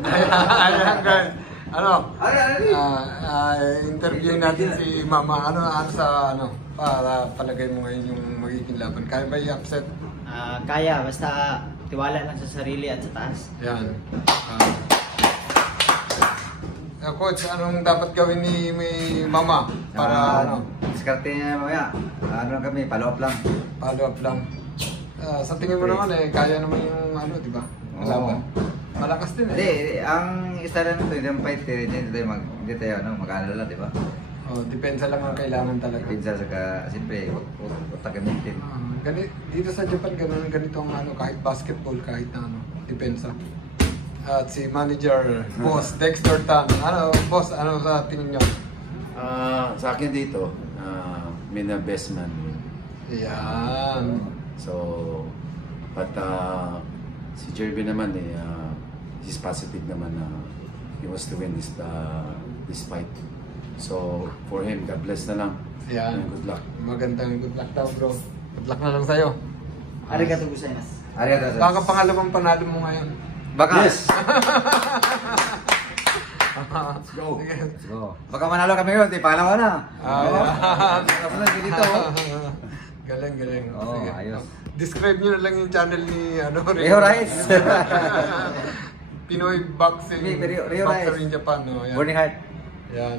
Ayan guys. Ano? Interview natin si Mama. Ano sa para palagay mo ngayon yung magiging laban? Kaya ba i-upset? Kaya, basta tiwala lang sa sarili at sa taas. Yan. Coach, anong dapat gawin ni Mama para diskarte niya mamaya. Ano kami, follow up lang. Follow up lang. Sa tingin mo naman kaya naman yung di ba? Laban. Malakas din Hindi, ang isa lang nito, yung fight, hindi tayo mag-alala, di ba? Depensa lang ang kailangan talaga. Pinsa sa siyempre, utak gamitin. Dito sa Japan, ganito ang kahit basketball, kahit na depensa. At si manager, Boss Dexter Tan. Boss, ano sa tingin nyo? Sa akin dito, may na best man. Yan. So, but si Jerby naman he's positive naman na he wants to win this fight. So, for him, God bless na lang. Yan. And good luck. Magandang good luck daw, bro. Good luck na lang sa'yo. Arigato gozaimasu. Arigato. Baka pangalawang panalo mo ngayon. Baka. Yes! Let's go. Let's go. Baka manalo kami yun, pangalawa na. Tapos na dito. Galing. Oo, ayos. Describe nyo na lang yung channel ni Rio Rice. Pinoy Boxing Rio Boxer Rice. in Japan. Yan. Burning Heart. Yan.